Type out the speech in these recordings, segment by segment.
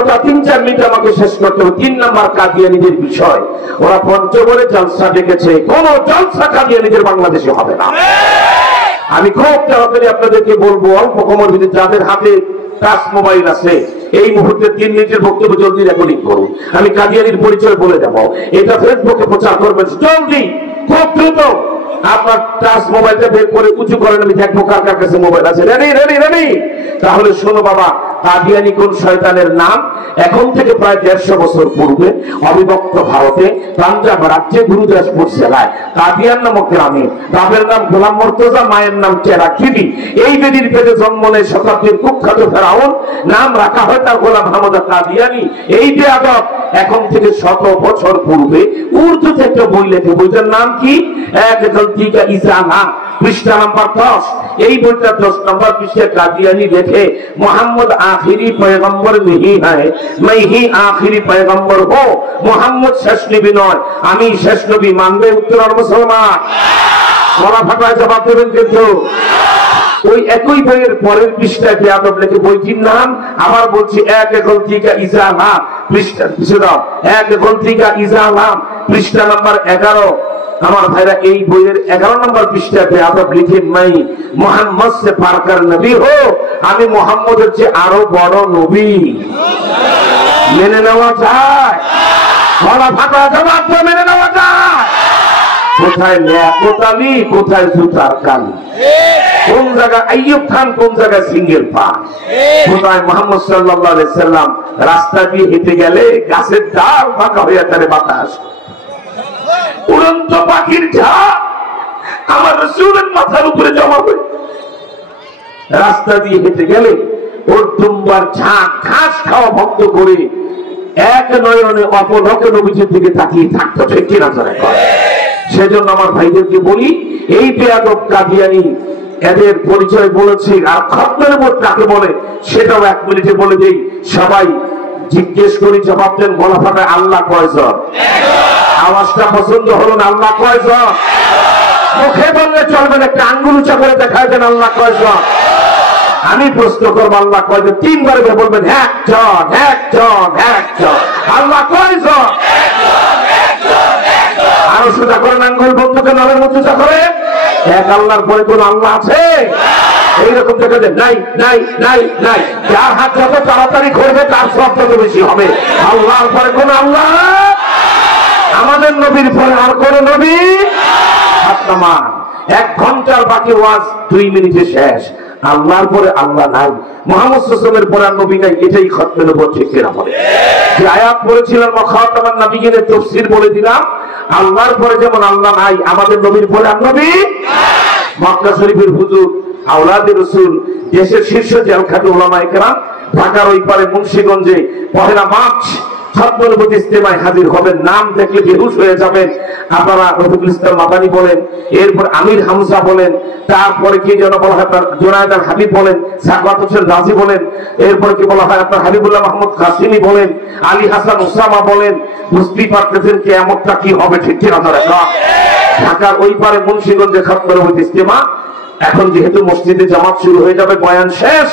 কথা 3-4 মিনিট আমাকে শেষ করতে হবে। 3 নাম্বার কাদিয়ানীদের বিষয়, ওরা পঞ্চগড়ে জলসা ডেকেছে, কোন জলসা কাদিয়ানীদের বাংলাদেশে হবে না। আমি খুব তাড়াতাড়ি আপনাদেরকে বলবো, অল্প সময়ের ভিতরে যাদের হাতে টাচ মোবাইল আছে এই মুহূর্তে 3 মিনিটের বক্তব্য জলদি রেকর্ডিং করুন। আমি কাদিয়ানীর পরিচয় বলে দেবো, এটা ফেসবুকে প্রচার করবেন জলদি, খুব দ্রুত। আপনার টাচ মোবাইলটা বের করে উঁচু করেন, আমি দেখবো কার কার কাছে মোবাইল আছে। Ready ready ready? তাহলে শোনো বাবা, কাদিয়ানী কোন শয়তানের নাম? এখন থেকে প্রায় 150 বছর পূর্বে অবিভক্ত ভারতে পাঞ্জাব রাজ্যে গুরুদাসপুর জেলায় কাদিয়ান নামক গ্রামে বাবার নাম গোলাম মুর্তজা, মায়ের নাম চেরা খিবি, এই বেদির পেটে জন্ম নেয় শতাব্দীর কুখ্যাত ফেরাউন, নাম রাখা হয় তার গোলাম আহমদ কাদিয়ানী। এই বেয়াদব এখন থেকে 100 বছর পূর্বে উর্দুতে একটা বই লেখে, বইটার নাম কি? এক গলতিকা ইজানা, পৃষ্ঠা নাম্বার 10। এই বইটা 10 নম্বর পৃষ্ঠায় কাদিয়ানী লেখে, मोहम्मद आखिरी पैगंबर नहीं है, मैं ही आखिरी पैगंबर हूं, मोहम्मद শেষ নবী নয়, আমি শেষ নবী। মানবে উত্তর মুসলমান? গলা ফাটায় জবাব দেবেন কিন্তু। ওই একই বইয়ের পরের পৃষ্ঠায় বেয়াদব লেখে, বইটির নাম আবার বলছি, এক গলতিকা ইজানা, পৃষ্ঠা দাও, এক গলতিকা ইজানা, পৃষ্ঠা নাম্বার 11। আমার ভাইরা, এই বইয়ের 11 নম্বর পৃষ্ঠায় বেয়াদব লিখে, मैं मोहम्मद से पारकर नबी हो, আমি মোহাম্মদের চেয়ে আরো বড় নবী। মেনে নেওয়া যায়? গলা ফাটা জবাব তো মেনে নেওয়া যায়? কোথায় ন্যাকতালি, কোথায় জুতার কালি? কোন জায়গায় আইয়ুব খান, কোন জায়গায় সিঙ্গেল পা? কোথায় মুহাম্মদ সাল্লাল্লাহু আলাইহি সাল্লাম রাস্তা দিয়ে হেঁটে গেলে গাছের ডাল ফাঁকা হয়ে তারে বাতাস, উড়ন্ত পাখির ঝাঁক আমার রাসূলের মাথার উপরে জমা হয়। রাস্তা দিয়ে হেঁটে গেলে ওর দুম্বার ঝাঁক ঘাস খাওয়া বন্ধ করে এক নয়নে অপলকে নবীজির দিকে তাকিয়ে থাকতো, ঠিক কিনা জানেন? সেজন্য আমার ভাইদেরকে বলি, এই বেয়াদব কাদিয়ানী এদের পরিচয় বলেছি, আর খতমের উপর কাকে বলে সেটাও 1 মিনিটে বলে দেই। সবাই জিজ্ঞেস করি, জবাব দেন। গলা ফাটায় আল্লাহ কয়জন? আওয়াজটা পছন্দ হলো না? আল্লাহ কয়জন? মুখে বললে চলবে না, একটা আঙ্গুল উঁচা করে দেখায় দেন আল্লাহ কয়জন। আমি প্রশ্ন করবো, আল্লাহ কয়জন? 3 বার বলবেন, একজন একজন একজন। আল্লাহ কয়জন? আরো সোজা করেন আঙ্গুল, বন্ধুকে নলের মতো উঁচা করে। এক আল্লাহর পরে কোন আল্লাহ আছে? এইরকম দেখা যায় নাই নাই নাই নাই। যার হাত যত তাড়াতাড়ি করবে তার সব তত বেশি হবে। আল্লাহর পরে কোন আল্লাহ? আমাদের নবীর পরে আর কোন নবী? হাত নামান। 1 ঘন্টার বাকি ওয়াজ 2 মিনিটে শেষ। আল্লাহর পরে আল্লাহ নাই, মুহাম্মদ সাল্লাল্লাহু আলাইহি ওয়াসাল্লামের পরে নবী নাই, এটাই খতমের উপর ঠিক কিনা বলে? যে আয়াত পড়েছিলাম খাতামান নবিয়্যিনের তাফসীর বলে দিলাম, আল্লাহর পরে যেমন আল্লাহ নাই, আমাদের নবীর পরে আর নবী নাই। মক্কা শরীফের হুজুর আওলাদে রাসূল, দেশের শীর্ষ জেলখাতে উলামায়ে কেরাম, ঢাকার ওই পারে মুন্সিগঞ্জে 1 মার্চ খতমের উপর ইজতেমায় হাজির হবেন। নাম দেখলে বেহুশ হয়ে যাবেন আপনারা। রফিকুল ইসলাম মাদানী বলেন, এরপর আমির হামজা বলেন, তারপরে কি যেন বলা হয় আপনার জুনায়েদ আল হাবিব বলেন, সাকাত হোসেন রাজি বলেন, এরপর কি বলা হয় আপনার হাবিবুল্লাহ মাহমুদ কাসিমি বলেন, আলী হাসান ওসামা বলেন। বুঝতেই পারতেছেন কিয়ামতটা কি হবে, ঠিক কিনা? ঢাকার ওই পারে মুন্সিগঞ্জে খতমের উপর ইজতেমা। এখন যেহেতু মসজিদে জামাত শুরু হয়ে যাবে, বয়ান শেষ,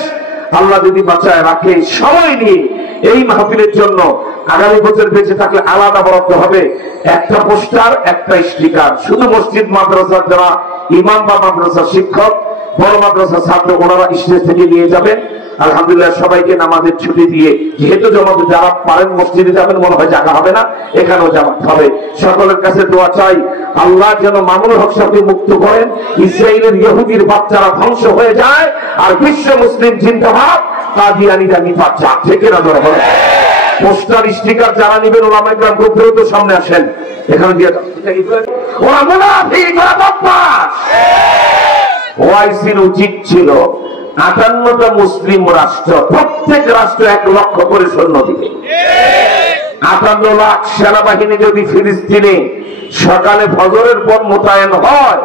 আল্লাহ যদি বাঁচায় রাখে, সময় নিয়ে এই মাহফিলের জন্য আগামী বছর বেঁচে থাকলে আলাদা বরাদ্দ হবে, একটা পোস্টার, একটা স্টিকার। শুধু মসজিদ মাদ্রাসার যারা ইমাম বা মাদ্রাসার শিক্ষক, বড় মাদ্রাসার ছাত্র, ওনারা স্টেজ থেকে নিয়ে যাবেন। আলহামদুলিল্লাহ সবাইকে নামাজের ছুটি দিয়ে, যেহেতু জমাতে যারা পারেন মসজিদে যাবেন, মনে হয় জায়গা হবে না, এখানেও জামাত হবে। সকলের কাছে দোয়া চাই, আল্লাহ যেন মামুনুল হক সাহেবকে মুক্ত করেন, ইসরায়েলের ইহুদির বাচ্চারা ধ্বংস হয়ে যায়, আর বিশ্ব মুসলিম জিন্দাবাদ, কাদিয়ানীরা নিপাত যাক, ঠিক না? ধরে বলেন। পোস্টার স্টিকার যারা নিবেন, ওলামায়ে কেরাম খুব দ্রুত সামনে আসেন, এখানে দিয়ে দাও। ওরা মুনাফিক, ওরা বদমাশ। ওআইসির উচিত ছিল 58টা মুসলিম রাষ্ট্র, প্রত্যেক রাষ্ট্র 1 লক্ষ করে সৈন্য দিবে। 58 লাখ সেনাবাহিনী যদি ফিলিস্তিনে সকালে ফজরের পর মোতায়েন হয়,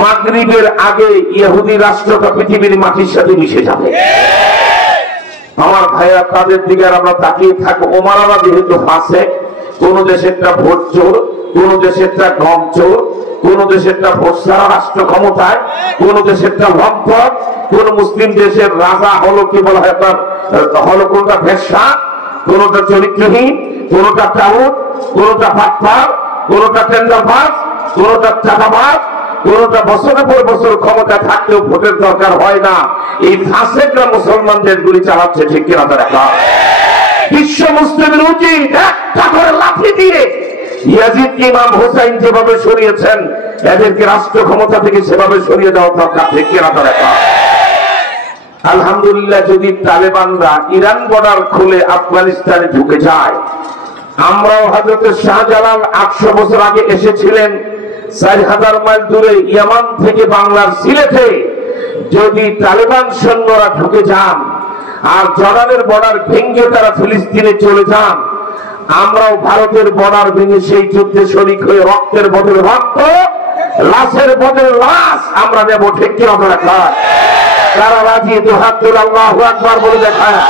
মাগরিবের আগে ইহুদি রাষ্ট্রটা পৃথিবীর মাটির সাথে মিশে যাবে। আমার ভাইয়া, তাদের দিকে আমরা তাকিয়ে থাকবো। ওমারারা যেহেতু ফাঁসে, কোন দেশেরটা ভোট চোর, কোন দেশেরটা গম চোর, কোন দেশেরটা ভোট ছাড়া রাষ্ট্র ক্ষমতায়, কোন দেশেরটা লম্পট, কোন মুসলিম দেশের রাজা হলো কি বলা হয় আপনার, হলো কোনটা ভেসা, কোনটা চরিত্রহীন, কোনটা টাউট, কোনটা ফাটফার, কোনটা টেন্ডারবাজ, কোনটা চাঁদাবাজ, কোনটা বছরের পর বছর ক্ষমতা থাকলেও ভোটের দরকার হয় না। এই ফাসেকরা মুসলমানদের গুলি চালাচ্ছে, ঠিক কিনা দেখা। বিশ্ব মুসলিমের উচিত একটা করে লাঠি দিয়ে ইয়াজিদ ইমাম হোসাইন যেভাবে সরিয়েছেন, এদেরকে রাষ্ট্র ক্ষমতা থেকে সেভাবে সরিয়ে দেওয়া দরকার, ঠিক কিনা দেখা। আলহামদুলিল্লাহ, যদি তালেবানরা ইরান বর্ডার খুলে আফগানিস্তানে ঢুকে যায়, আমরাও হযরত শাহজালাল 800 বছর আগে এসেছিলেন 4000 মাইল দূরে ইয়ামান থেকে বাংলার সিলেটে। যদি তালেবান সৈন্যরা ঢুকে যান আর জর্ডানের বর্ডার ভেঙে তারা ফিলিস্তিনে চলে যান, আমরাও ভারতের বর্ডার ভেঙে সেই যুদ্ধে শরীক হয়ে রক্তের বদলে রক্ত, লাশের বদলে লাশ আমরা নেব, ঠিক কি হবে না? তারা রাজি? তো হাত তুলে আল্লাহু আকবার বলে দেখায়,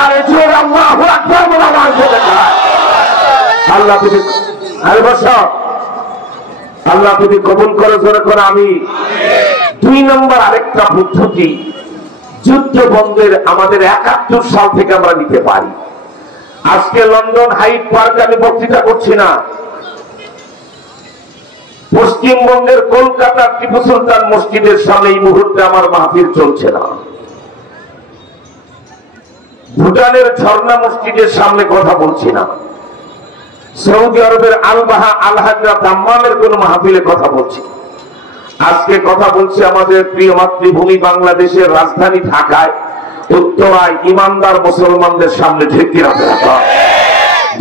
আর জোরে আল্লাহু আকবার বলে আওয়াজ দেখায়। আল্লাহ তুমি আরে বসো, আল্লাহ তুমি কবুল করে, জোরে করে আমি। 2 নম্বর আরেকটা পদ্ধতি যুদ্ধ বন্ধের আমাদের 71 সাল থেকে আমরা নিতে পারি। আজকে লন্ডন হাইড পার্কে আমি বক্তৃতা করছি না, পশ্চিমবঙ্গের কলকাতার টিপু সুলতান মসজিদের সামনে এই মুহূর্তে আমার মাহফিল চলছে না, ভুটানের ঝর্ণা মসজিদের সামনে কথা বলছি না, সৌদি আরবের আলবাহা আলহাজরা দাম্মামের কোন মাহফিলে কথা বলছি। আজকে কথা বলছি আমাদের প্রিয় মাতৃভূমি বাংলাদেশের রাজধানী ঢাকায় উত্তরায় ইমানদার মুসলমানদের সামনে, ঠিক কিনা?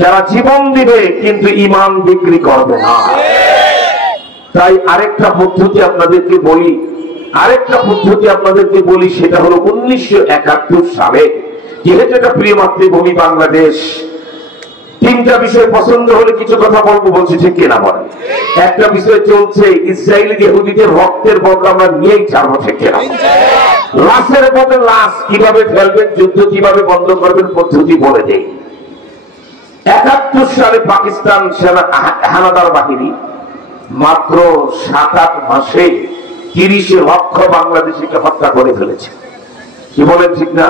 যারা জীবন দিবে কিন্তু ইমান বিক্রি করবে না। তাই আরেকটা পদ্ধতি আপনাদেরকে বলি, সেটা হলো 1971 সালে, যেহেতু এটা প্রিয় মাতৃভূমি বাংলাদেশ, 3টা বিষয় পছন্দ হলে কিছু কথা বলছি, ঠিক কিনা বলেন? একটা বিষয় চলছে, ইসরায়েলি ইহুদিদের রক্তের বদলা আমরা নিয়েই ছাড়বো, ঠিক কিনা? লাশের বদলে লাশ কিভাবে ফেলবেন, যুদ্ধ কিভাবে বন্ধ করবেন, পদ্ধতি বলে দেয়। 71 সালে পাকিস্তান সেনা হানাদার বাহিনী মাত্র 7-8 মাসে 30 লক্ষ বাংলাদেশিকে হত্যা করে ফেলেছে। কি বলেন, ঠিক না?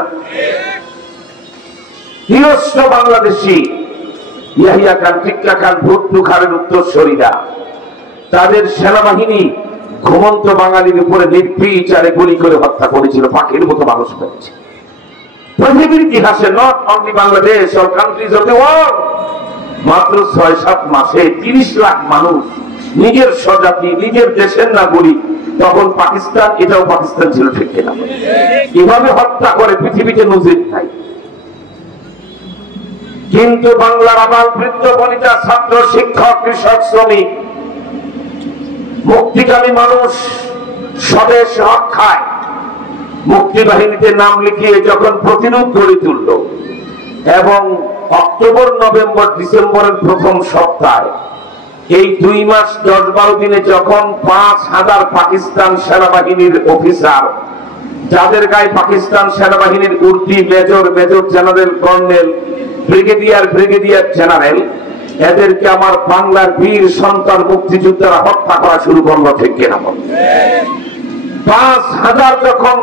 হিংস্র বাংলাদেশি ইয়াহিয়া খান, টিক্কা খান, ভুট্টু খানের উত্তরসূরিরা তাদের সেনাবাহিনী ঘুমন্ত বাঙালির উপরে নির্বিচারে গুলি করে হত্যা করেছিল, পাখির মতো মানুষ পেয়েছে। পৃথিবীর ইতিহাসে not only Bangladesh, all countries of the world, মাত্র 6-7 মাসে 30 লাখ মানুষ, নিজের স্বজাতি, নিজের দেশের নাগরিক, তখন পাকিস্তান, এটাও পাকিস্তান ছিল, ঠিক কিনা? এভাবে হত্যা করে পৃথিবীতে নজির নাই। কিন্তু বাংলার আবাল বৃদ্ধ বনিতা, ছাত্র, শিক্ষক, কৃষক, শ্রমিক, মুক্তিকামী মানুষ স্বদেশ রক্ষায় মুক্তিবাহিনীতে নাম লিখিয়ে যখন প্রতিরোধ গড়ে তুলল, এবং অক্টোবর, নভেম্বর, ডিসেম্বরের প্রথম সপ্তাহে, এই 2 মাস 10-12 দিনে যখন 5000 পাকিস্তান সেনাবাহিনীর অফিসার, যাদের গায়ে পাকিস্তান সেনাবাহিনীর উর্দি, major, major general, colonel, brigadier, brigadier general, এদেরকে আমার বাংলার বীর সন্তান মুক্তিযোদ্ধারা হত্যা করা শুরু করলো, ঠিক কিনা? 5000 যখন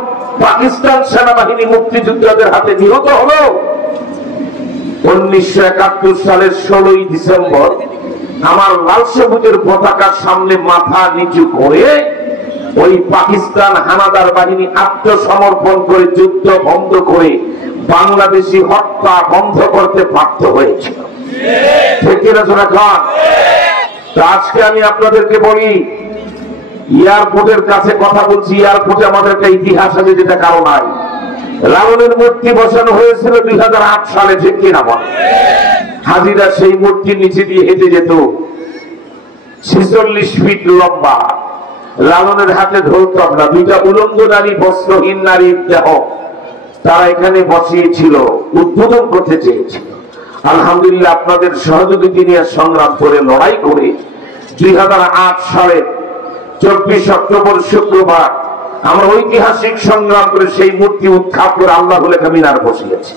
পাকিস্তান সেনাবাহিনী মুক্তিযোদ্ধাদের হাতে নিহত হলো, 1971 সালের 16 ডিসেম্বর আমার লাল সবুজের পতাকার সামনে মাথা নিচু করে ওই পাকিস্তান হানাদার বাহিনী আত্মসমর্পণ করে যুদ্ধ বন্ধ করে বাংলাদেশি হত্যা বন্ধ করতে বাধ্য হয়েছিল, ঠিক কিনা? আজকে আমি আপনাদেরকে বলি, এয়ারপোর্টের কাছে কথা বলছি, এয়ারপোর্টে আমাদের একটা ইতিহাস আছে যেটা কারো নাই। লালনের মূর্তি বসানো হয়েছিল 2008 সালে, ঠিক কিনা? হাজিরা সেই মূর্তির নিচে দিয়ে হেঁটে যেত, 46 ফিট লম্বা, লালনের হাতে ঢোল তবলা, 2টা উলঙ্গ নারী, বস্ত্রহীন নারীর দেহ তারা এখানে বসিয়েছিল, উদ্বোধন করতে চেয়েছিল। আলহামদুলিল্লাহ, আপনাদের সহযোগিতা নিয়ে সংগ্রাম করে, লড়াই করে 2008 সালের 24 অক্টোবর শুক্রবার আমরা ঐতিহাসিক সংগ্রাম করে সেই মূর্তি উৎখাত করে আল্লাহ বলে মিনার বসিয়েছি।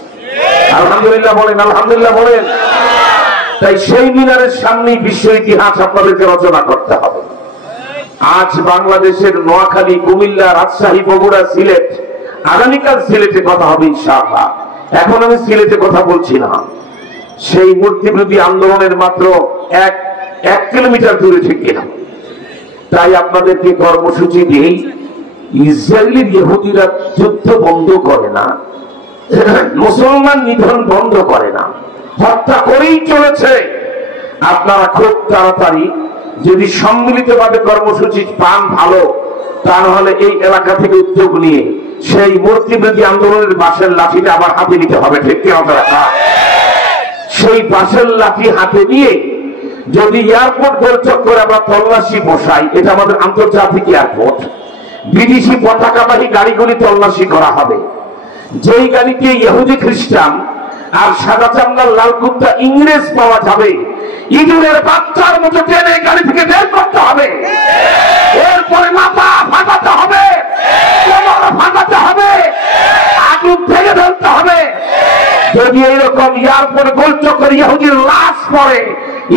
আলহামদুলিল্লাহ বলেন, আলহামদুলিল্লাহ বলেন। তাই সেই মিনারের সামনেই বিশ্ব ইতিহাস আপনাদেরকে রচনা করতে হবে। আজ বাংলাদেশের নোয়াখালী, কুমিল্লা, রাজশাহী, বগুড়া, সিলেট, আগামীকাল সিলেটে কথা হবে ইনশাআল্লাহ। এখন আমি সিলেটে কথা বলছি না, সেই মূর্তি বিরোধী আন্দোলনের মাত্র এক কিলোমিটার দূরে, ঠিক কিনা? তাই আপনাদেরকে কর্মসূচি দিই, ইসরায়েলের ইহুদিরা যুদ্ধ বন্ধ করে না, মুসলমান নিধন বন্ধ করে না, হত্যা করেই চলেছে। আপনারা খুব তাড়াতাড়ি যদি সম্মিলিতভাবে কর্মসূচি পান ভালো, তা নাহলে এই এলাকা থেকে উদ্যোগ নিয়ে সেই মূর্তি বিরোধী আন্দোলনের বাঁশের লাঠিটা আবার হাতে নিতে হবে, ঠিক কিনা? সেই বাঁশের লাঠি হাতে নিয়ে যদি এয়ারপোর্ট গোলচক্কর করে আমরা তল্লাশি বসাই, এটা আমাদের আন্তর্জাতিক এয়ারপোর্ট, বিদেশি পতাকাবাহী গাড়িগুলি তল্লাশি করা হবে। যেই গাড়িতে ইহুদি খ্রিস্টান আর সাদা চামড়ার লাল কুত্তা ইংরেজ পাওয়া যাবে, ইঁদুরের বাচ্চার মতো টেনে গাড়ি থেকে বের করতে হবে। এরপরে মাথা ফাটাতে হবে, কোমর ফাটাতে হবে, আগুন থেকে ধরতে হবে। যদি এইরকম এয়ারপোর্ট গোলচক্কর ইহুদির লাশ পড়ে,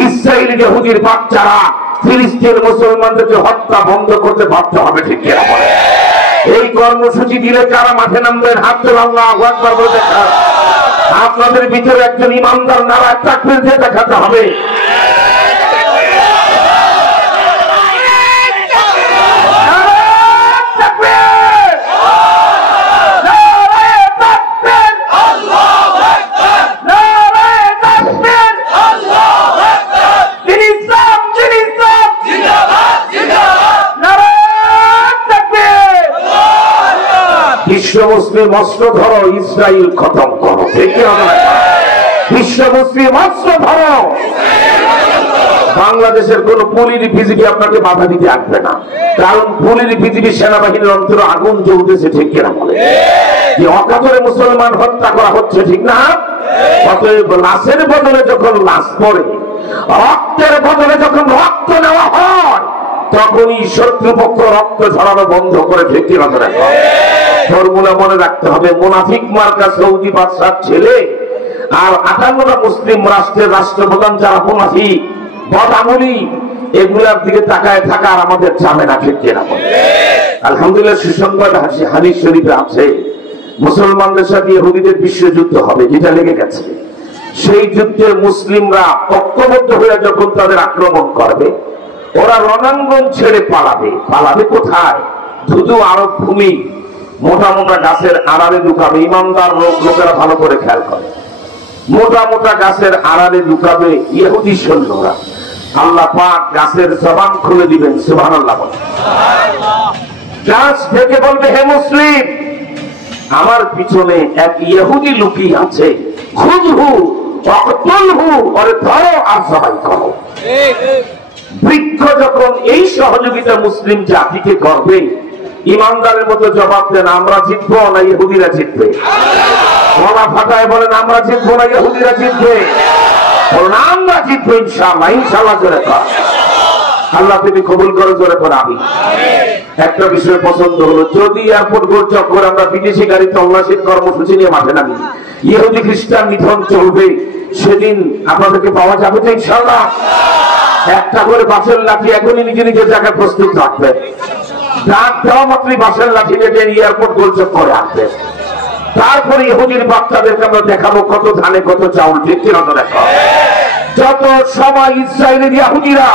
ইসরায়েলি ইহুদির বাচ্চারা ফিলিস্তিন মুসলমানদেরকে হত্যা বন্ধ করতে বাধ্য হবে, ঠিক কিনা? এই কর্মসূচি দিলে কারা মাঠে নামবেন? হাত তোলা, আল্লাহু আকবার বলে দেখা। আপনাদের ভিতরে একজন ইমানদার নারায়ে তাকবীর দিয়ে দেখাতে হবে। বিশ্ব মুসলিম অস্ত্র ধরো, ইসরায়েল খতম করো, বিশ্ব মুসলিম অস্ত্র ধরো। বাংলাদেশের কোন পুলিশ বিজিবি আপনাকে বাধা দিতে আসবে না, কারণ পুলিশ বিজিবি সেনাবাহিনীর অন্তরে আগুন জ্বলতেছে, ঠিক কিনা? বলে যে অকাতরে মুসলমান হত্যা করা হচ্ছে, ঠিক না? অতএব লাশের বদলে যখন লাশ পড়ে, রক্তের বদলে যখন রক্ত নেওয়া হয়, তখনই শত্রুপক্ষ রক্ত ঝরানো বন্ধ করে, ঠিক কিনা? ফর্মুলা মনে রাখতে হবে, মুনাফিক মার্কা সৌদি বাদশার ছেলে আর 58টা মুসলিম রাষ্ট্রের রাষ্ট্রপ্রধান যারা মুনাফিক বদামুলি, এগুলার দিকে তাকায় থাকা আর আমাদের যাবে না, ঠিক কিনা? আলহামদুলিল্লাহ, সুসংবাদ হাদিস শরীফে আছে, মুসলমানদের সাথে ইহুদিদের বিশ্বযুদ্ধ হবে, যেটা লেগে গেছে। সেই যুদ্ধে মুসলিমরা ঐক্যবদ্ধ হয়ে যখন তাদের আক্রমণ করবে, ওরা রণাঙ্গন ছেড়ে পালাবে। পালাবে কোথায়? ধুধু আরব ভূমি, মোটা মোটা গাছের আড়ালে লুকাবে। ইমানদার লোকেরা ভালো করে খেয়াল করে, মোটা মোটা গাছের আড়ালে লুকাবে ইহুদি সৈন্যরা। আল্লাহ পাক গাছের জবান খুলে দিবেন, সুবহানাল্লাহ। গাছ থেকে বলবে, হে মুসলিম, আমার পিছনে এক ইহুদি লুকিয়ে আছে, খুদহু ওয়াকতুলহু, ওরে ধরো আর জবাই করো। বৃক্ষ যখন এই সহযোগিতা মুসলিম জাতিকে করবে, ইমানদারের মতো জবাব দেন, আমরা জিতবো না ইহুদিরা জিতবে? গলা ফাটায় বলেন, আমরা জিতবো না ইহুদিরা জিতবে? বলেন, আমরা জিতবো ইনশাআল্লাহ। ইনশাআল্লাহ জোরে কর, আল্লাহ তুমি কবুল করো, জোরে কর আমিন। একটা বিষয় পছন্দ হলো, যদি এয়ারপোর্ট গোলচক্কর আমরা বিদেশি গাড়ি তল্লাশির কর্মসূচি নিয়ে মাঠে নামি, ইহুদি খ্রিস্টান নিধন চলবে, সেদিন আপনাদেরকে পাওয়া যাবে তো ইনশাআল্লাহ? একটা করে বাঁশের লাঠি এখনই নিজে নিজের জায়গায় প্রস্তুত রাখবে, ডাক দেওয়া মাত্রই বাঁশের লাঠি নিয়ে এয়ারপোর্ট গোলচক্কর রাখবে। তারপরে ইহুদির বাচ্চাদেরকে আমরা দেখাবো কত ধানে কত চাউল, ঠিক কিনা? দেখো, যত সময় ইসরায়েলের ইহুদিরা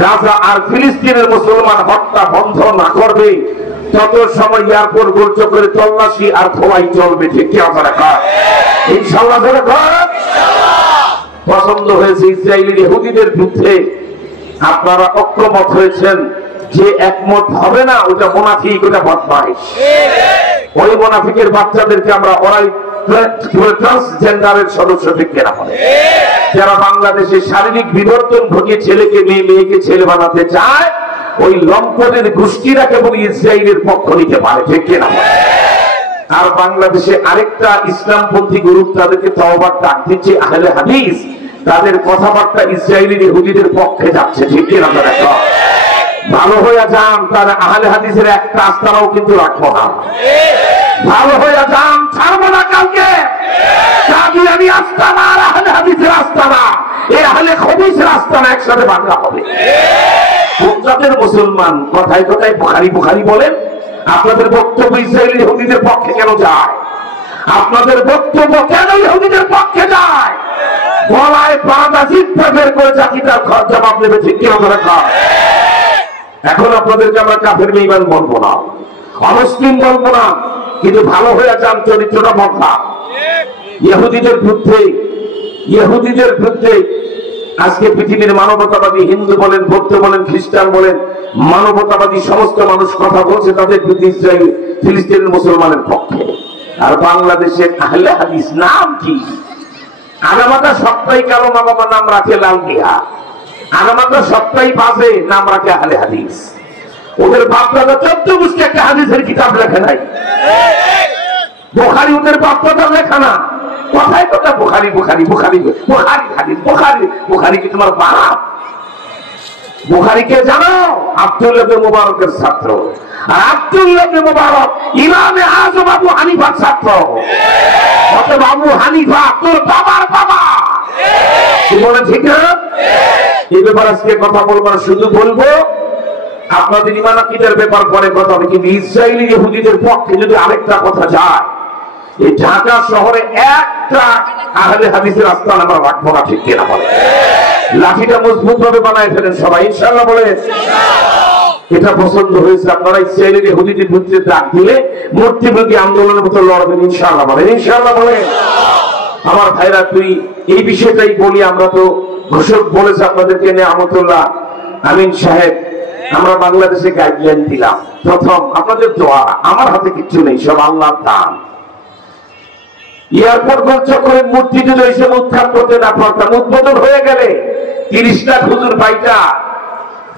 গাজা আর ফিলিস্তিনের মুসলমান হত্যা বন্ধ না করবে, তত সময় এয়ারপোর্ট গোলচক্করে তল্লাশি আর খোয়াই চলবে, ঠিক কিনা? দেখো, ইনশাআল্লাহ ধরে কর। পছন্দ হয়েছে ইসরায়েলের ইহুদিদের বিরুদ্ধে আপনারা ঐক্যমত হয়েছেন, যে একমত হবে না ওটা মুনাফিক, ওটা বদমাইশ। ওই মুনাফিকের বাচ্চাদেরকে আমরা ওরাই ট্রান্সজেন্ডারের সদস্য, ঠিক কিনা? যারা বাংলাদেশে শারীরিক বিবর্তন ঘটিয়ে ছেলেকে মেয়ে, মেয়েকে ছেলে বানাতে চায়, ওই লম্পটের গোষ্ঠীরা কেবল ইসরায়েলের পক্ষ নিতে পারে, ঠিক কিনা? আর বাংলাদেশে আরেকটা ইসলামপন্থী গ্রুপ, তাদেরকে তওবার ডাক দিচ্ছে আহলে হাদিস, তাদের কথাবার্তা ইসরায়েলের ইহুদিদের পক্ষে যাচ্ছে, ঠিক কিনা? দেখো, ভালো হয়ে যান, তারা আহলে হাদিসের একটা আস্তানাও কিন্তু রাখবো না। ভালো হয়ে যান, ছাড়বো না কাউকে। কাদিয়ানী আস্তানা আর আহলে হাদিসের আস্তানা, এই আহলে খবিসের আস্তানা একসাথে বাংলা হবে। জাতের মুসলমান কথায় কথায় বুখারী বুখারী বলেন, আপনাদের বক্তব্য ইসরায়েলি ইহুদিদের পক্ষে কেন যায়? আপনাদের বক্তব্য কেন ইহুদিদের পক্ষে যায়? গলায় বাঁধা জিভটা বের করে জাতি তার জবাব দেবে, ঠিক কিনা ধরে খায়। এখন আপনাদেরকে আমরা কাফের বেঈমান বলবো না, অমুসলিম বলবো না, কিন্তু ভালো হয়ে যান, চরিত্রটা বদলা। ইহুদিদের বিরুদ্ধে আজকে পৃথিবীর মানবতাবাদী হিন্দু বলেন, বৌদ্ধ বলেন, খ্রিস্টান বলেন, মানবতাবাদী সমস্ত মানুষ কথা বলছে তাদের বিরুদ্ধে, ইসরায়েল ফিলিস্তিনের মুসলমানের পক্ষে। আর বাংলাদেশের আহলে হাদিস নাম কি? আগামাতা সপ্তাহে কালো মা বাবা নাম রাখে লাল মিয়া, আগামাতা সপ্তাহে বাজে নাম রাখে আহলে হাদিস। ওদের বাপ দাদা 14 গোষ্ঠী একটা হাদিসের কিতাব লেখে নাই। বুখারী ওদের বাপ দাদা লেখা না। কথায় কথা বুখারী বুখারী বুখারী বুখারী হাদিস, বুখারী বুখারী কি তোমার বাপ? বুখারীকে জানো? আব্দুল্লাহ ইবনে মুবারকের ছাত্র। আর আব্দুল্লাহ ইবনে মুবারক ইমামে আযম আবু হানিফার ছাত্র। অতএব আবু হানিফা তোর বাবার বাবা। কি বলে ঠিক না? এই ব্যাপারে আজকে কথা বলবো না, শুধু বলবো আপনাদের ঈমান আকীদার ব্যাপার পরে কথা হবে, কিন্তু ইসরায়েলি ইহুদিদের পক্ষে যদি আরেকটা কথা যায়, এই ঢাকা শহরে একটা আহলে হাদিসের আস্তান আমরা রাখবো না, ঠিক কিনা বলে? লাঠিটা মজবুত ভাবে বানায় ফেলেন সবাই, ইনশাআল্লাহ বলে। এটা পছন্দ হয়েছে, আপনারা ইসরায়েলের ইহুদিদের বিরুদ্ধে ডাক দিলে মূর্তিবাদী আন্দোলনের মতো লড়বেন, ইনশাআল্লাহ বলেন, ইনশাআল্লাহ বলে। আমার ভাইরা, তুই এই বিষয়টাই বলি, আমরা তো ঘোষক বলেছে আপনাদেরকে নিয়ামতুল্লাহ আমিন সাহেব, আমরা বাংলাদেশে গাইডলাইন দিলাম। প্রথম আপনাদের দোয়া, আমার হাতে কিচ্ছু নেই, সব আল্লাহর দান। এয়ারপোর্ট খরচ করে মূর্তি যদি এসে উদ্ধার করতে না পারতাম, উদ্বোধন হয়ে গেলে 30 লাখ হুজুর বাইটা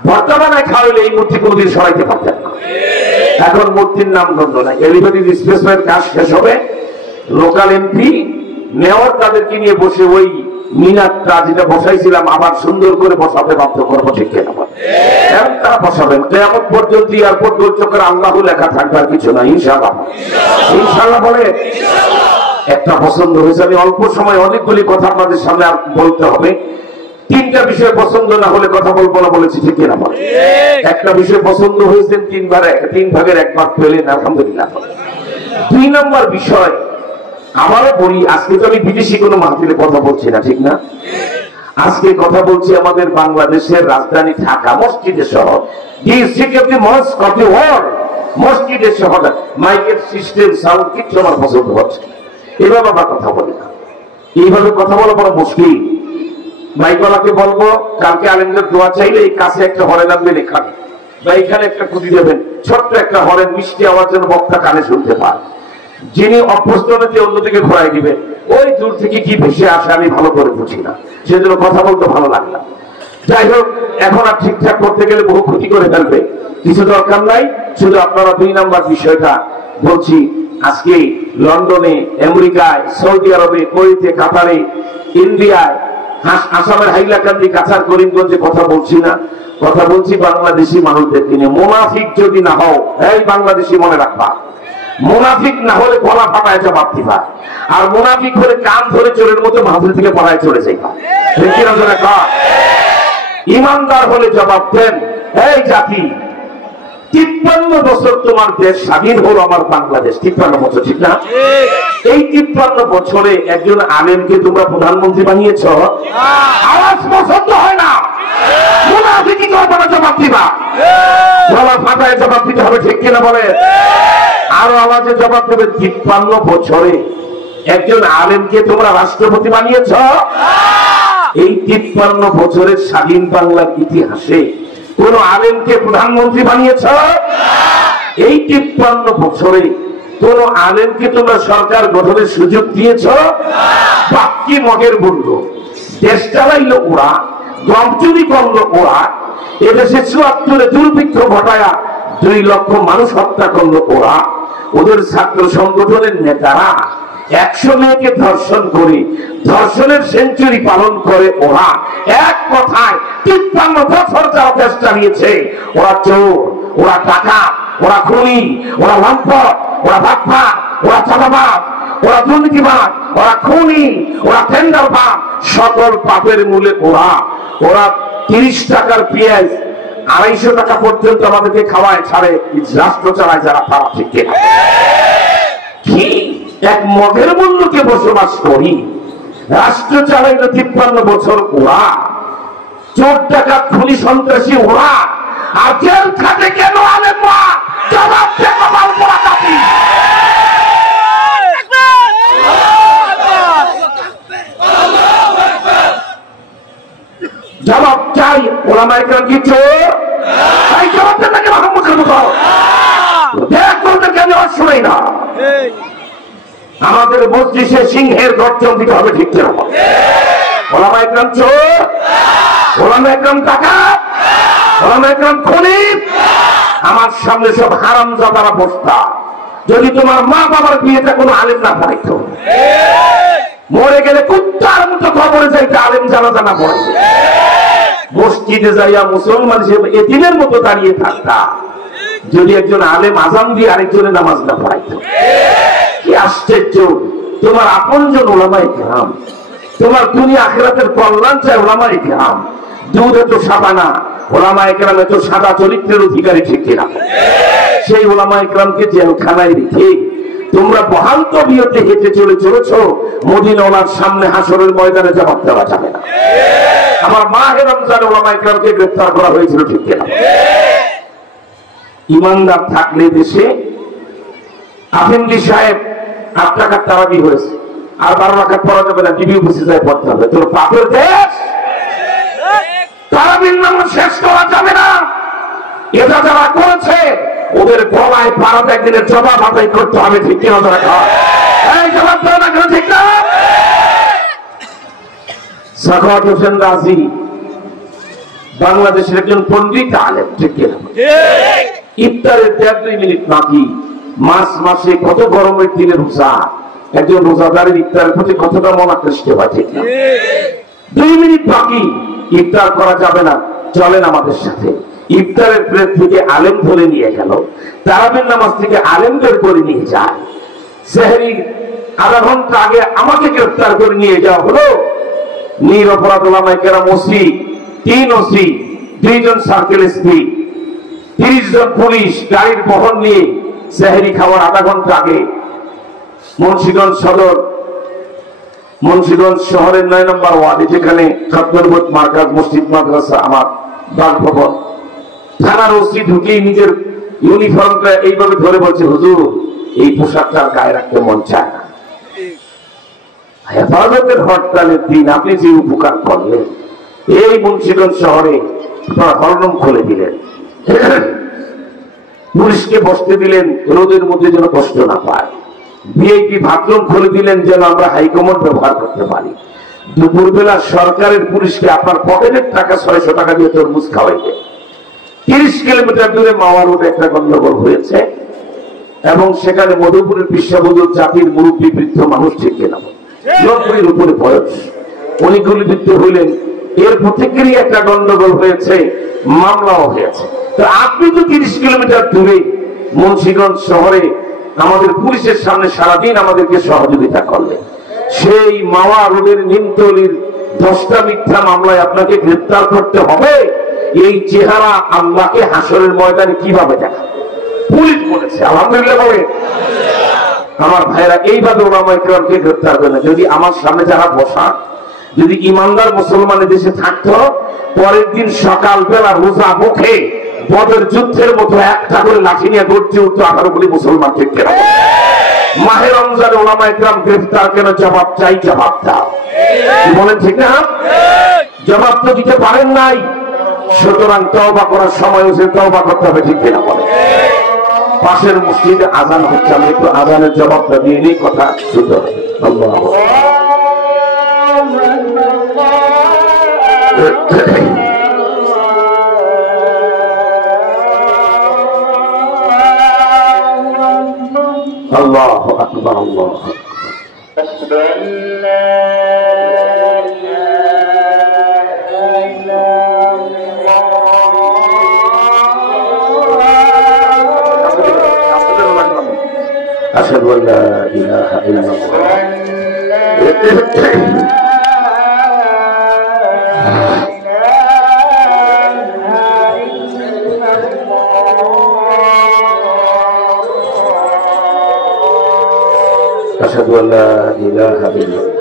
বর্তমানে খাওয়াইলে এই মূর্তি কোনদিন সরাইতে পারতেন না। এখন মূর্তির নাম গন্ধ নাই। এলিভেটেড স্পেসমেন্ট কাজ শেষ হবে, লোকাল এমপি মেয়র তাদেরকে নিয়ে বসে ওই মিনারটা যেটা বসাইছিলাম আবার সুন্দর করে বসাতে বাধ্য করবো, ঠিক কিনা? এখন তারা বসাবেন কিয়ামত পর্যন্ত। এয়ারপোর্ট গোল চক্কর আল্লাহ লেখা থাকবে, আর কিছু না, ইনশাআল্লাহ। ইনশাআল্লাহ বলে। একটা পছন্দ হয়েছে, আমি অল্প সময় অনেকগুলি কথা আপনাদের সামনে আর বলতে হবে। 3টা বিষয় পছন্দ না হলে কথা বলবো না বলেছি, ঠিক কিনা? একটা বিষয় পছন্দ হয়েছে, 3 ভাগের 1 ভাগ পেলেন, আলহামদুলিল্লাহ। 2 নম্বর বিষয় আবারও বলি, আজকে তো আমি বিদেশি কোনো মাহফিলে কথা বলছি না, ঠিক না? আজকে কথা বলছি আমাদের বাংলাদেশের রাজধানী ঢাকা, মসজিদের শহর, the city of the মস্ক of the world, মসজিদের শহর। মাইকের সিস্টেম, সাউন্ড কিছু আমার পছন্দ হচ্ছে। এভাবে আবার কথা বলি না, এইভাবে কথা বলা বড় মুশকিল। মাইকওয়ালাকে বলবো কালকে আলেমদের দোয়া চাইলে এই কাছে একটা হরেন আনবেন এখানে, বা এখানে একটা কুদি দেবেন, ছোট্ট একটা হরেন, মিষ্টি আওয়াজ যেন বক্তা কানে শুনতে পায়। যিনি অভ্যস্ত হতে অন্যদিকে ঘোরাই দিবেন, ওই দূর থেকে কি ভেসে আসে আমি ভালো করে বুঝি না, সেজন্য কথা বলতে ভালো লাগে না। যাই হোক, এখন আর ঠিকঠাক করতে গেলে বহু ক্ষতি করে ফেলবে, কিছু দরকার নাই। শুধু আপনারা 2 নম্বর বিষয়টা বলছি, আজকে লন্ডনে, আমেরিকায়, সৌদি আরবে, কুয়েতে, কাতারে, ইন্ডিয়ায়, আসামের হাইলাকান্দি, কাছাড়, করিমগঞ্জে কথা বলছি না, কথা বলছি বাংলাদেশি মানুষদেরকে নিয়ে। মুনাফিক যদি না হও, এই বাংলাদেশি মনে রাখবা, মুনাফিক না হলে গলা ফাটায় জবাব দিবা, আর মুনাফিক হলে কান ধরে চোরের মতো মাহফিল থেকে পালায় চলে যাইবা। ইমানদার হলে জবাব দেন, এই জাতি 53 বছর তোমার দেশ স্বাধীন হলো, আমার বাংলাদেশ 53 বছর, ঠিক না? এই 53 বছরে একজন আলেমকে তোমরা প্রধানমন্ত্রী বানিয়েছ, আওয়াজ পছন্দ হয় না, মুনাফিকি করবে না, জবাব দিবা, গলা ফাটায় জবাব দিতে হবে, ঠিক কিনা বলে? আরো আওয়াজে জবাব দেবে। 53 বছরে একজন আলেমকে তোমরা রাষ্ট্রপতি বানিয়েছ। এই 53 বছরের স্বাধীন বাংলার ইতিহাসে কোন আলেমকে প্রধানমন্ত্রী বানিয়েছ? এই 53 বছরে কোন আলেমকে তোমরা সরকার গঠনের সুযোগ দিয়েছ? বাকি মগের বলল, দেশ চালাইলো ওরা, গম চুরি করলো ওরা, এদেশে 74-এ দুর্ভিক্ষ ঘটায়া 2 লক্ষ মানুষ হত্যা করলো ওরা। ওদের ছাত্র সংগঠনের নেতারা 100 মেয়েকে ধর্ষণ করে ধর্ষণের সেঞ্চুরি পালন করে ওরা। এক কথায় 53 বছর যারা দেশ চালিয়েছে, ওরা চোর, ওরা ডাকাত, ওরা খুনি, ওরা লম্পট, ওরা বাটপার, ওরা চাঁদাবাজ, ওরা দুর্নীতিবাজ, ওরা খুনি, ওরা টেন্ডারবাজ, সকল পাপের মূলে ওরা। ওরা 30 টাকার পেঁয়াজ 250 টাকা পর্যন্ত আমাদেরকে খাওয়ায়, ছাড়ে রাষ্ট্র চালায় যারা, তারা ঠিক কি এক মগের মূল্যকে বসবাস করি, রাষ্ট্র চালাইলো 53 বছর ওরা, চোর ডাকাত খুনি সন্ত্রাসী ওরা, আর জেল খাটে কেন আলেমরা? জবাব দেব বালপোড়া জাতি। জবাব চাই। ওলামায়ে কেরাম কি চোর? তাই জবাব দেন নাকি মোহাম্মদের মতো? দেখ বলতে আমি আর শুনাই না। আমাদের মজলিসে সিংহের গর্জন দিতে হবে, ঠিক না? ওলামায়ে কেরাম চোর, ওলামায়ে কেরাম ডাকাত, ওলামায়ে কেরাম খুনি। আমার সামনে সব হারামজাদারা বসতা। যদি তোমার মা বাবার বিয়েতে কোনো আলেম না পড়াইতো, মরে গেলে কুত্তার মতো খবরে যাইতে আলেম জানাজা না পড়াইতো, মসজিদে যাইয়া মুসলমান হিসেবে এতিমের মতো দাঁড়িয়ে থাকতা, যদি একজন আলেম আজান দিয়ে আরেকজনের নামাজ না পড়াইতো। কি আশ্চর্য! তোমার আপনজন ওলামায়ে কেরাম, তোমার দুনিয়া আখিরাতের কল্যাণ চায় ওলামায়ে কেরাম। দুধ এত সাদা না, ওলামায়ে কেরাম এত সাদা চরিত্রের অধিকারী, ঠিক কিনা? সেই ওলামায়ে কেরামকে জেলখানায় রেখে তোমরা বহাল তবিয়তে হেঁটে চলেছ মদিনাওয়ালার সামনে হাসরের ময়দানে জবাব দেওয়া যাবে না। আমার মাহে রমজানে ওলামায়ে কেরামকে গ্রেফতার করা হয়েছিল, ঠিক কিনা? ইমানদার থাকলে দেশে আফেন্দি সাহেব 8 টাকার তারাবি হয়েছে, আর 12 রাকাত পড়া যাবে না, টিভি বসে যায় পড়তে হবে। তোর পাপের দেশ, তারাবির নামাজ শেষ করা যাবে না। এটা যারা করেছে ওদের গলায় পাড়াতে একদিনের জবাব আদায় করতে হবে, ঠিক কিনা? এই জবাব দেওয়া না কেন, ঠিক না? সাখাওয়াত হোসেন রাজি বাংলাদেশের একজন পণ্ডিত আলেম, ঠিক কিনা? ইফতারের 1.5-2 মিনিট বাকি। মার্চ মাসে কত গরমের দিনে রোজা, একজন রোজাদারের ইফতারের প্রতি কতটা মন আকৃষ্ট হয়, ঠিক না? 2 মিনিট বাকি, ইফতার করা যাবে না, চলেন আমাদের সাথে। ইফতারের প্লেট থেকে আলেম ধরে নিয়ে গেল, তারাবির নামাজ থেকে আলেম বের করে নিয়ে যায়। সেহরি আধা ঘন্টা আগে আমাকে গ্রেফতার করে নিয়ে যাওয়া হলো। নিরপরাধ ওলামায়ে কেরাম ওসি, 3 ওসি, 2 জন সার্কেল এসপি, 30 জন পুলিশ গাড়ির বহর নিয়ে সেহরি খাওয়ার আধা ঘন্টা আগে মুন্সিগঞ্জ সদর, মুন্সিগঞ্জ শহরের 9 নম্বর ওয়ার্ডে, যেখানে খতমুল মার্কাজ মসজিদ মাদ্রাসা আমার বাসভবন, থানার ওসি ঢুকেই নিজের ইউনিফর্মটা এইভাবে ধরে বলছে, হুজুর এই পোশাকটা গায়ে রাখতে মন চায় না। হেফাজতের হরতালের দিন আপনি যে উপকার করলেন, এই মুন্সিগঞ্জ শহরে হরনম খুলে দিলেন, পুলিশকে বসতে দিলেন রোদের মধ্যে যেন কষ্ট না পায়, ভিআইপি বাথরুম খুলে দিলেন যেন আমরা হাইকমোড ব্যবহার করতে পারি। দুপুরবেলা সরকারের পুলিশকে আপনার পকেটের টাকা 600 টাকা দিয়ে তরমুজ খাওয়াইবে। 30 কিলোমিটার দূরে মাওয়া রোডে একটা গন্ডগোল হয়েছে, এবং সেখানে মধুপুরের বিশ্ববন্ধু জাতির মুরব্বী বৃদ্ধ মানুষ, ঠিক কিনা? 90-এর উপরে বয়স, উনি গুলিবিদ্ধ হইলেন। এর প্রতিক্রিয়া একটা গন্ডগোল হয়েছে, মামলাও হয়েছে। তো আপনি তো 30 কিলোমিটার দূরে মুন্সিগঞ্জ শহরে আমাদের পুলিশের সামনে সারাদিন আমাদেরকে সহযোগিতা করলেন, সেই মাওয়া রোডের নিমতলির 10টা মিথ্যা মামলায় আপনাকে গ্রেফতার করতে হবে? এই চেহারা আল্লাহকে হাসরের ময়দানে কিভাবে দেখা? পুলিশ বলেছে, আলহামদুলিল্লাহ বলে। আমার ভাইরা, এইভাবে ওলামায়ে কেরামকে গ্রেফতার করে না। যদি আমার সামনে যারা বসা, যদি ইমানদার মুসলমানের দেশে থাকতো, পরের দিন সকালবেলা রোজা মুখে বদর যুদ্ধের মতো একটা করে লাঠি নিয়ে গর্জে উঠতো 18 কোটি মুসলমান, ঠিক কিনা? মাহে রমজানে ওলামায়ে কেরাম গ্রেফতার কেন? জবাব চাই, জবাব দাও। বলেন ঠিক না? জবাব তো দিতে পারেন নাই, সুতরাং তওবা করার সময় হচ্ছে, তওবা করতে হবে, ঠিক কিনা? বলে পাশের মসজিদে আজান হচ্ছে, আমি একটু আজানের জবাবটা দিয়ে নিই, কথা শুরু হবে। আল্লাহু আকবার, আল্লাহু আকবার। أشهد أن لا إله إلا الله أشهد أن لا إله إلا الله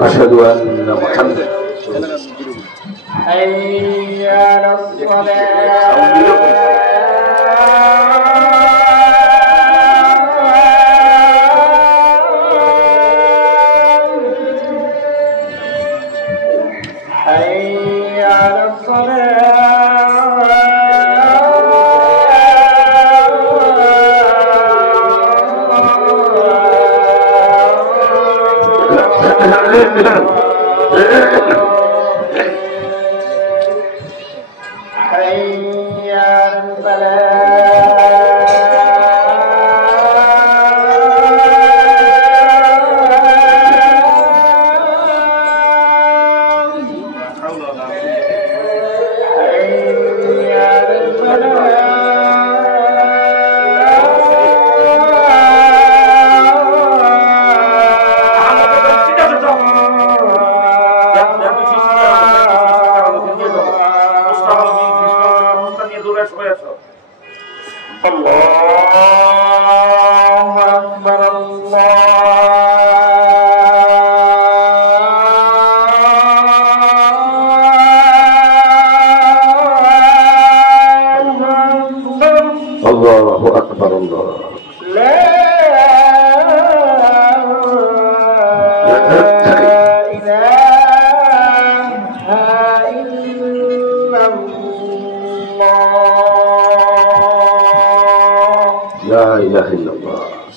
أشهد أن محمدا حي على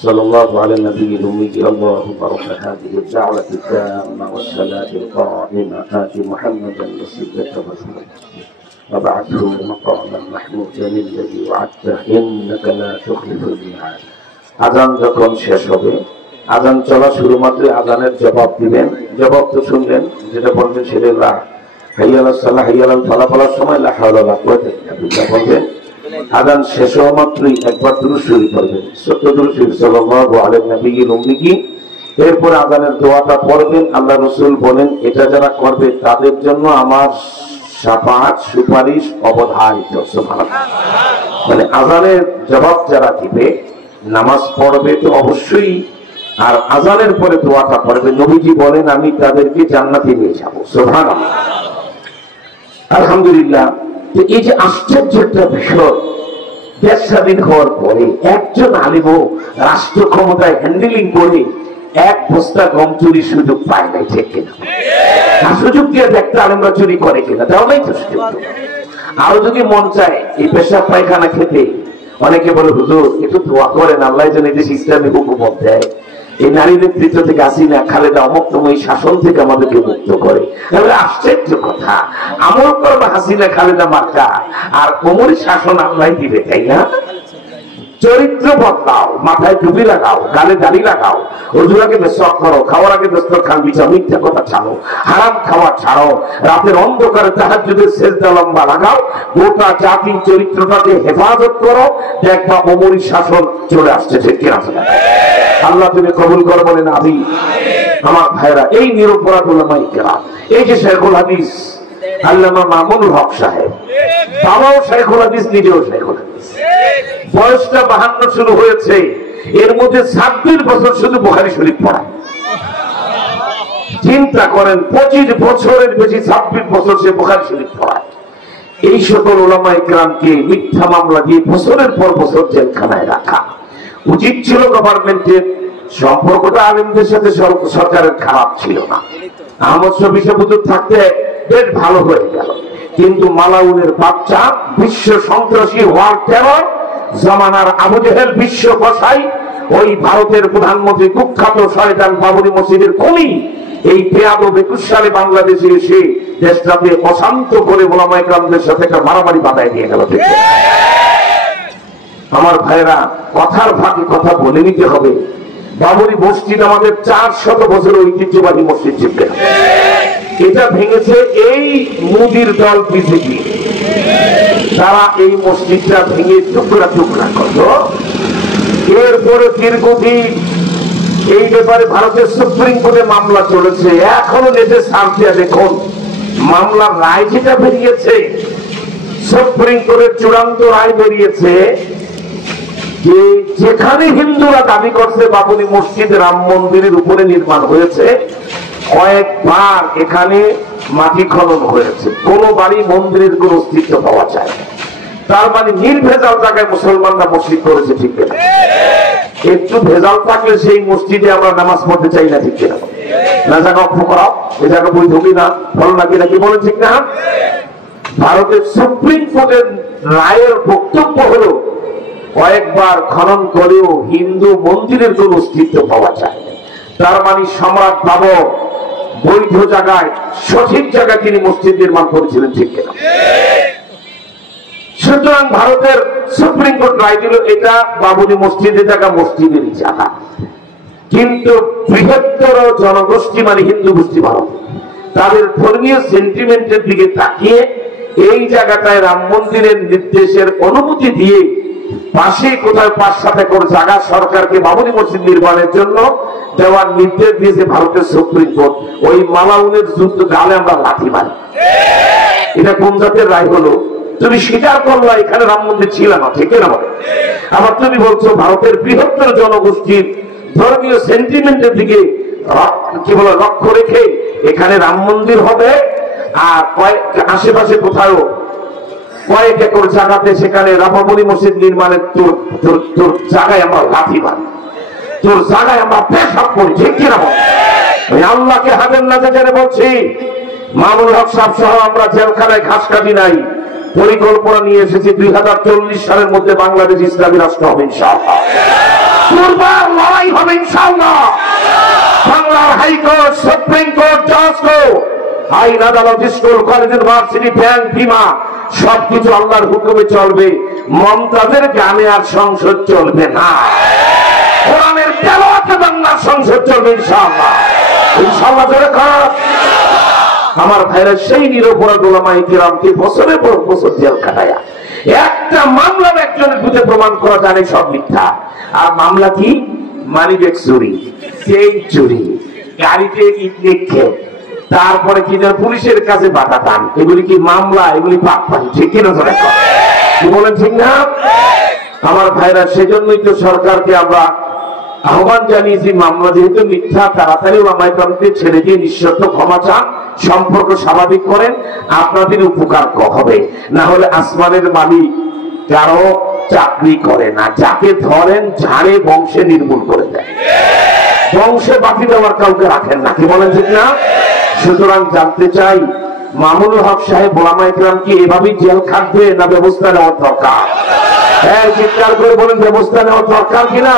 صلى الله على النبي الأمي. اللهم رب هذه الدعوة التامة والصلاة القائمة آت محمدا وسيلة رسوله وبعثه مقاما محمودا الذي وعدته إنك لا تخلف الميعاد. আযান যখন শেষ হবে, আযান চলা শুরু মাত্র আযানের জবাব দিবেন। জবাব তো শুনলেন, যেটা বলবেন সেটা হাইয়া আলাস সালাহ হাইয়া আলাল ফালাহ বলার সময় লা হাওলা ওয়ালা কুওয়াতা ইল্লা বিল্লাহ বলবেন। আযান শেষ হওয়া মাত্রই একবার দুরূদ শরীফ পড়বেন, সত্য দুরূদ শরীফ সাল্লাল্লাহু আলাইহি নবিয়্যিল উম্মি। এরপর আযানের দোয়াটা পড়বেন। আল্লাহ রাসূল বলেন, এটা যারা করবে তাদের জন্য আমার শাফাআত সুপারিশ অবধারিত। সুবহানাল্লাহ। মানে আযানের জবাব যারা দিবে, নামাজ পড়বে তো অবশ্যই, আর আযানের পরে দোয়াটা পড়বে। নবীজি বলেন, আমি তাদেরকে জান্নাতে নিয়ে যাব। সুবহানাল্লাহ। আলহামদুলিল্লাহ। এই যে আশ্চর্য একটা বিষয়, দেশ স্বাধীন হওয়ার পরে একজন আলিমও রাষ্ট্র ক্ষমতায় হ্যান্ডেলিং করে এক বস্তা গম চুরির সুযোগ পায় নাই, ঠিক কিনা? আর সুযোগ দিয়ে দেখতে আলেমরা চুরি করে কিনা, তাও নাই তো সুযোগ। আরো যদি মন চায় এই পেশাব পায়খানা খেতে, অনেকে বলে হুজুর একটু দোয়া করেন আল্লাহ যেন এই দেশ ইসলামী হুকুমত দেয়, এই নারী নেতৃত্ব থেকে হাসিনা খালেদা অমুক্তময়ী শাসন থেকে আমাদেরকে মুক্ত করে। আশ্চর্য কথা, আমল করবে হাসিনা খালেদা মার্কা, আর ওমরের শাসন আল্লাহ দিবে, তাই না? চরিত্র বদলাও, মাথায় টুপি লাগাও, গালে দাড়ি লাগাও, হুজুরাকে মেসওয়াক করো, খাওয়ার আগে দস্তরখান বিছাও, মিথ্যা কথা ছাড়ো, হারাম খাওয়া ছাড়ো, রাতের অন্ধকারে তাহাজ্জুদের সিজদা লম্বা লাগাও, গোটা জাতির চরিত্রটাকে হেফাজত করো, দেখবা ওমরের শাসন চলে আসছে, ঠিক কিনা? আল্লাহ তুমি কবুল করো, বলেন আমিন। আমার ভাইরা, এই নিরপরাধ উলামায়ে কেরাম, এই যে শেখুল হাদিস আল্লামা মামুনুল হক সাহেব, বাবাও শেখুল হাদিস, নিজেও শেখুল হাদিস, বয়সটা 52 শুরু হয়েছে, এর মধ্যে 26 বছর শুধু বুখারী শরীফ পড়া। চিন্তা করেন, 25 বছরের বেশি 26 বছর সে বুখারী শরীফ পড়া। এই সকল উলামায়ে কেরামকে মিথ্যা মামলা দিয়ে বছরের পর বছর জেলখানায় রাখা উচিত ছিল। গভর্নমেন্টের সম্পর্কটা আলেমদের সাথে সরকারের খারাপ ছিল না। আহমদ শফী হুজুর থাকতে বেশ ভালো হয়ে গেল, কিন্তু মালাউনের বাচ্চা, বিশ্ব সন্ত্রাসী, ওয়ার্ল্ড টেরর, জামানার আবু জেহেল, বিশ্ব কসাই, ওই ভারতের প্রধানমন্ত্রী, কুখ্যাত শয়তান বাবরি মসজিদের খুনি, এই বেয়াদব 21 সালে বাংলাদেশে এসে দেশটাকে অশান্ত করে ওলামায়ে কেরামদের সাথে একটা মারামারি বাঁধায় দিয়ে গেল। আমার ভাইরা, কথার ফাঁকে কথা বলে নিতে হবে। বাবরি মসজিদ আমাদের 400 বছরের ঐতিহ্যবাহী মসজিদ, এটা ভেঙেছে এই মোদির দল বিজেপি। তারা এই মসজিদটা ভেঙে টুকরা টুকরা করলো। এরপরে দীর্ঘদিন এই ব্যাপারে ভারতের সুপ্রিম কোর্টে মামলা চলেছে। এখনো নেটে সার্চ দিয়ে দেখুন, মামলার রায় যেটা বেরিয়েছে, সুপ্রিম কোর্টের চূড়ান্ত রায় বেরিয়েছে যে যেখানে হিন্দুরা দাবি করছে বাবরি মসজিদ রাম মন্দিরের উপরে নির্মাণ হয়েছে, কয়েকবার এখানে মাটি খনন হয়েছে, কোন বাড়ি মন্দিরের কোন অস্তিত্ব পাওয়া যায় না। তার মানে নির্ভেজাল জায়গায় মুসলমানরা মসজিদ করেছে, ঠিক কিনা? একটু ভেজাল থাকলে সেই মসজিদে আমরা নামাজ পড়তে চাই না, ঠিক কিনা? না জায়গা অক্ষ করাও, এ জায়গা বই ঢুকি না, ভালো নাকি নাকি বলেন, ঠিক না? ভারতের সুপ্রিম কোর্টের রায়ের বক্তব্য হলো কয়েকবার খনন করেও হিন্দু মন্দিরের কোন অস্তিত্ব পাওয়া যায় না। তার মানে সম্রাট বাবর বৈধ জায়গায়, সঠিক জায়গায় তিনি মসজিদ নির্মাণ করেছিলেন, ঠিক কিনা? সুতরাং ভারতের সুপ্রিম কোর্ট রায় দিল এটা বাবরি মসজিদের জায়গা, মসজিদেরই জায়গা। কিন্তু বৃহত্তর জনগোষ্ঠী মানে হিন্দু গোষ্ঠী ভারত, তাদের ধর্মীয় সেন্টিমেন্টের দিকে তাকিয়ে এই জায়গাটায় রাম মন্দিরের নির্দেশের অনুমতি দিয়ে পাশে কোথায় ৫-৭ একর জায়গা সরকারকে বাবরি মসজিদ নির্মাণের জন্য দেওয়ার নির্দেশ দিয়েছে ভারতের সুপ্রিম কোর্ট। ওই মালাউনের যুদ্ধ গালে আমরা লাঠি মারি। এটা কোন জাতের রায় হলো? তুমি স্বীকার করলা এখানে রাম মন্দির ছিল না, ঠিক না? আবার তুমি বলছো ভারতের বৃহত্তর জনগোষ্ঠীর ধর্মীয় সেন্টিমেন্টের দিকে কি বলে লক্ষ্য রেখে এখানে রাম মন্দির হবে, আর আশেপাশে কোথাও কয়েক একর জায়গাতে সেখানে বাবরি মসজিদ নির্মাণের তোর জায়গায় আমরা লাঠি মারি, তোর জায়গায় আমরা পেশাব করি, ঠিক কিনা? আল্লাহকে হাবেন না জেনে বলছি, মামুনুল হক সাহেব সহ আমরা জেলখানায় ঘাস কাটি নাই, পরিকল্পনা নিয়ে এসেছি 2040 সালের মধ্যে বাংলাদেশ ইসলামী রাষ্ট্র হবে ইনশাআল্লাহ। দুর্বার লড়াই হবে ইনশাআল্লাহ। বাংলার হাইকোর্ট, সুপ্রিম কোর্ট, জজ কোর্ট, আইন আদালত, স্কুল, কলেজ, ইউনিভার্সিটি, ব্যাংক, বিমা সবকিছু আল্লাহর হুকুমে চলবে। মমতাজের গানে আর সংসদ চলবে না, কোরআনের তেলাওয়াতে বাংলার সংসদ চলবে ইনশাআল্লাহ। ইনশাআল্লাহ জোরে কর। আমার ভাইরা সেই নিরপরাধ ওলামায়ে কিরামকে বছরের পর বছর জেল খাটায়া একটা মামলার একজনের বিরুদ্ধে প্রমাণ করা জানে সব মিথ্যা। আর মামলা কি? মানিব্যাগ চুরি, চেইন চুরি, গাড়িতে ইট নিক্ষেপ, তারপরে কি যেন পুলিশের কাছে বাধা দান, এগুলি কি মামলা? এগুলি পাপ পানি, ঠিক কিনা? কি বলেন, ঠিক না? আমার ভাইরা সেজন্যই তো সরকারকে আমরা আহ্বান জানিয়েছি, মামলা যেহেতু মিথ্যা, তাড়াতাড়ি ওলামায়ে কেরামকে ছেড়ে দিয়ে নিঃশর্ত ক্ষমা চান, সম্পর্ক স্বাভাবিক করেন, আপনাদের উপকার হবে। না হলে আসমানের মালিক কারো চাকরি করে না, যাকে ধরেন ঝাড়ে বংশে নির্মূল করে দেয়, বংশে বাকি দেওয়ার কাউকে রাখেন না, কি বলেন, ঠিক না? সুতরাং জানতে চাই, মামুনুল হক সাহেব ওলামায়ে কেরাম কি এভাবেই জেল খাটবে, না ব্যবস্থা নেওয়ার দরকার? হ্যাঁ, চিৎকার করে বলেন, ব্যবস্থা নেওয়ার দরকার কিনা?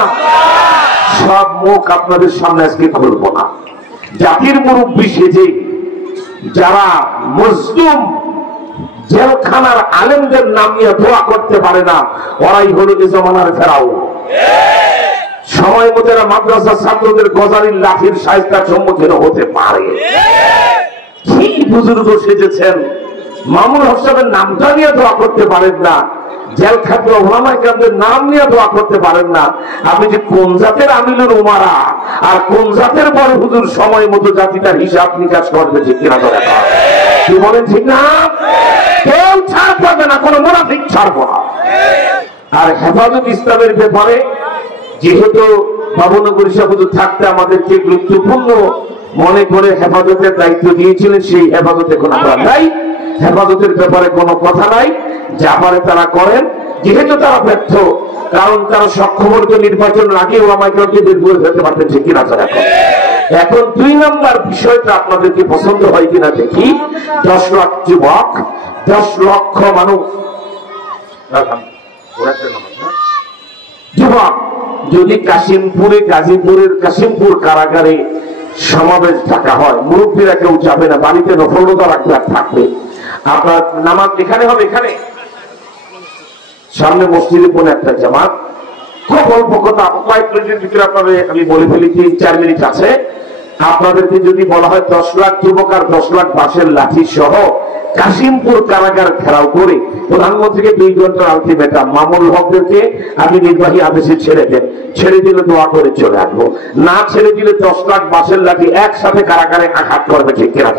সব মুখ আপনাদের সামনে আজকে খুলবো না। জাতির মুরব্বী সেজে যারা মজলুম জেলখানার আলেমদের নাম নিয়ে দোয়া করতে পারে না, ওরাই হলো এ জমানার ফেরাউন। সময় মতো এরা মাদ্রাসা ছাত্রদের গজারির লাঠির শায়েস্তার সম্মুখীন হতে পারে। কি বুজুর্গ সেজেছেন, মামুনুল হক সাহেবের নামটা নিয়ে দোয়া করতে পারেন না, জেল খাটে ওলামায়ে কেরামদের নাম নিয়ে দোয়া করতে পারেন না। আপনি যে কোন জাতের আমিলুল উমারা আর কোন জাতের বড় হুজুর সময় মতো জাতিটার হিসাব নিকাশ করবে, ঠিক কিনা? কি বলেন, ঠিক না? কেউ ছাড় পাবে না, কোন মুনাফিক ছাড়বো না। আর হেফাজত ইসলামের ব্যাপারে যেহেতু বাবুনগরী হুজুর থাকতে আমাদেরকে গুরুত্বপূর্ণ মনে করে হেফাজতের দায়িত্ব দিয়েছিলেন, সেই হেফাজত এখন আমরা নাই। হেফাজতের ব্যাপারে কোনো কথা নাই, যা পারে তারা করেন। যেহেতু তারা ব্যর্থ, কারণ তারা সক্ষমর্গ নির্বাচন আগে ওলামায়ে কেরামকে বের করে ফেলতে পারতেন, ঠিক কিনা? এখন 2 নম্বর বিষয়টা আপনাদেরকে পছন্দ হয় কিনা দেখি। 10 লাখ যুবক, 10 লক্ষ মানুষ যুবক যদি কাশিমপুরে, গাজীপুরের কাশিমপুর কারাগারে সমাবেশ ডাকা হয়, মুরব্বীরা কেউ যাবে না, বাড়িতে নফল রোজা রাখবে আর থাকবে। আপনার নামাজ এখানে হবে, এখানে সামনে মসজিদে কোন একটা জামাত। খুব অল্প কথা, কয়েক মিনিটের ভিতরে আপনাদের আমি বলে ফেলি, 3-4 মিনিট আছে। আপনাদেরকে যদি বলা হয় 10 লাখ যুবক আর 10 লাখ বাঁশের লাঠি সহ কাশিমপুর কারাগার ঘেরাও করে প্রধানমন্ত্রীকে 2 ঘন্টার আলটিমেটাম, মামুনুল হকদেরকে আপনি নির্বাহী আদেশে ছেড়ে দেন, ছেড়ে দিলে দোয়া করে চলে আসবো, না ছেড়ে দিলে 10 লাখ বাঁশের লাঠি একসাথে কারাগারে আঘাত করবে, ঠিক কিনা?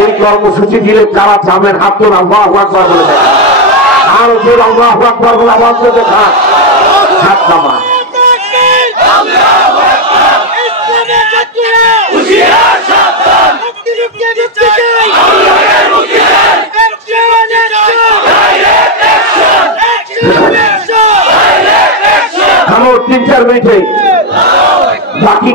এই কর্মসূচি দিলে কারা জামের হাত তোর আল্লাহু আকবার বলে দেখা, আর জোর আল্লাহু আকবার বলে আওয়াজ করে দেখা, হাত নামা। हम 3-4 मिनट बाकी